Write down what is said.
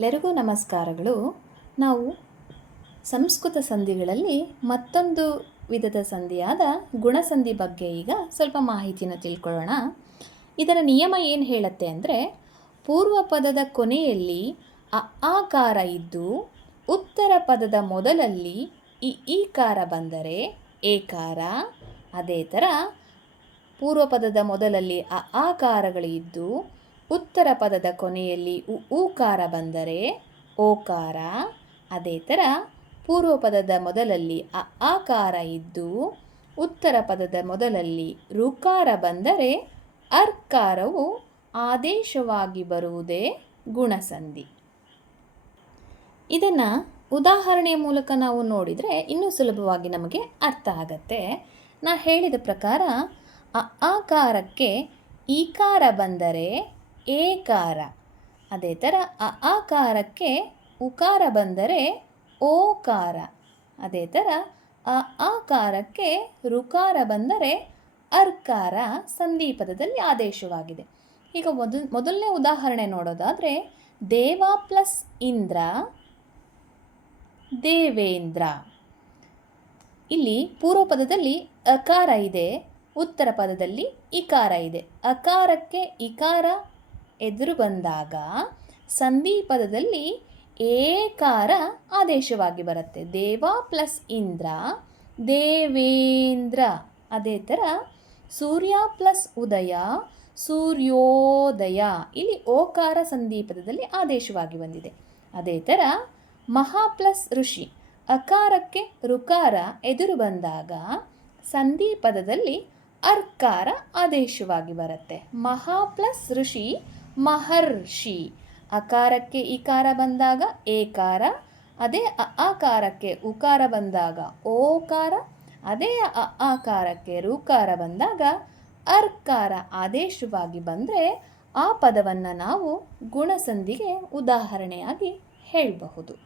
ಎಲ್ಲರಿಗೂ ನಮಸ್ಕಾರಗಳು. ನಾವು ಸಂಸ್ಕೃತ ಸಂಧಿಗಳಲ್ಲಿ ಮತ್ತೊಂದು ವಿಧದ ಸಂಧಿಯಾದ ಗುಣಸಂಧಿ ಬಗ್ಗೆ ಈಗ ಸ್ವಲ್ಪ ಮಾಹಿತಿನ ತಿಳ್ಕೊಳ್ಳೋಣ. ಇದರ ನಿಯಮ ಏನು ಹೇಳುತ್ತೆ ಅಂದರೆ, ಪೂರ್ವ ಪದದ ಕೊನೆಯಲ್ಲಿ ಆಕಾರ ಇದ್ದು ಉತ್ತರ ಪದದ ಮೊದಲಲ್ಲಿ ಈಕಾರ ಬಂದರೆ ಏಕಾರ. ಅದೇ ಥರ ಪೂರ್ವ ಪದದ ಮೊದಲಲ್ಲಿ ಆಕಾರಗಳಿದ್ದು ಉತ್ತರ ಪದದ ಕೊನೆಯಲ್ಲಿ ಊಕಾರ ಬಂದರೆ ಓಕಾರ. ಅದೇ ಥರ ಪೂರ್ವ ಪದದ ಮೊದಲಲ್ಲಿ ಆಕಾರ ಇದ್ದು ಉತ್ತರ ಪದದ ಮೊದಲಲ್ಲಿ ಋಕಾರ ಬಂದರೆ ಅರ್ಕಾರವು ಆದೇಶವಾಗಿ ಬರುವುದೇ ಗುಣಸಂಧಿ. ಇದನ್ನು ಉದಾಹರಣೆಯ ಮೂಲಕ ನಾವು ನೋಡಿದರೆ ಇನ್ನೂ ಸುಲಭವಾಗಿ ನಮಗೆ ಅರ್ಥ ಆಗತ್ತೆ. ನಾ ಹೇಳಿದ ಪ್ರಕಾರ ಆಕಾರಕ್ಕೆ ಈಕಾರ ಬಂದರೆ ಏಕಾರ. ಅದೇ ಥರ ಆಕಾರಕ್ಕೆ ಉಕಾರ ಬಂದರೆ ಓಕಾರ. ಅದೇ ಥರ ಆಕಾರಕ್ಕೆ ಋಕಾರ ಬಂದರೆ ಅರ್ಕಾರ ಸಂಧಿ ಪದದಲ್ಲಿ ಆದೇಶವಾಗಿದೆ. ಈಗ ಮೊದಲನೇ ಉದಾಹರಣೆ ನೋಡೋದಾದರೆ, ದೇವ ಪ್ಲಸ್ ಇಂದ್ರ ದೇವೇಂದ್ರ. ಇಲ್ಲಿ ಪೂರ್ವ ಪದದಲ್ಲಿ ಅಕಾರ ಇದೆ, ಉತ್ತರ ಪದದಲ್ಲಿ ಇಕಾರ ಇದೆ. ಅಕಾರಕ್ಕೆ ಇಕಾರ ಎದುರು ಬಂದಾಗ ಸಂಧಿ ಪದದಲ್ಲಿ ಏಕಾರ ಆದೇಶವಾಗಿ ಬರುತ್ತೆ. ದೇವ ಪ್ಲಸ್ ಇಂದ್ರ ದೇವೇಂದ್ರ. ಅದೇ ಥರ ಸೂರ್ಯ ಪ್ಲಸ್ ಉದಯ ಸೂರ್ಯೋದಯ. ಇಲ್ಲಿ ಓಕಾರ ಸಂಧಿ ಪದದಲ್ಲಿ ಆದೇಶವಾಗಿ ಬಂದಿದೆ. ಅದೇ ಥರ ಮಹಾ ಪ್ಲಸ್ ಋಷಿ, ಅಕಾರಕ್ಕೆ ಋಕಾರ ಎದುರು ಬಂದಾಗ ಸಂಧಿ ಪದದಲ್ಲಿ ಅರ್ಕಾರ ಆದೇಶವಾಗಿ ಬರುತ್ತೆ. ಮಹಾ ಪ್ಲಸ್ ಋಷಿ ಮಹರ್ಷಿ. ಅಕಾರಕ್ಕೆ ಇಕಾರ ಬಂದಾಗ ಏಕಾರ, ಅದೇ ಆಕಾರಕ್ಕೆ ಉಕಾರ ಬಂದಾಗ ಓಕಾರ, ಅದೇ ಆಕಾರಕ್ಕೆ ಋಕಾರ ಬಂದಾಗ ಅರ್ಕಾರ ಆದೇಶವಾಗಿ ಬಂದರೆ ಆ ಪದವನ್ನು ನಾವು ಗುಣಸಂಧಿಗೆ ಉದಾಹರಣೆಯಾಗಿ ಹೇಳಬಹುದು.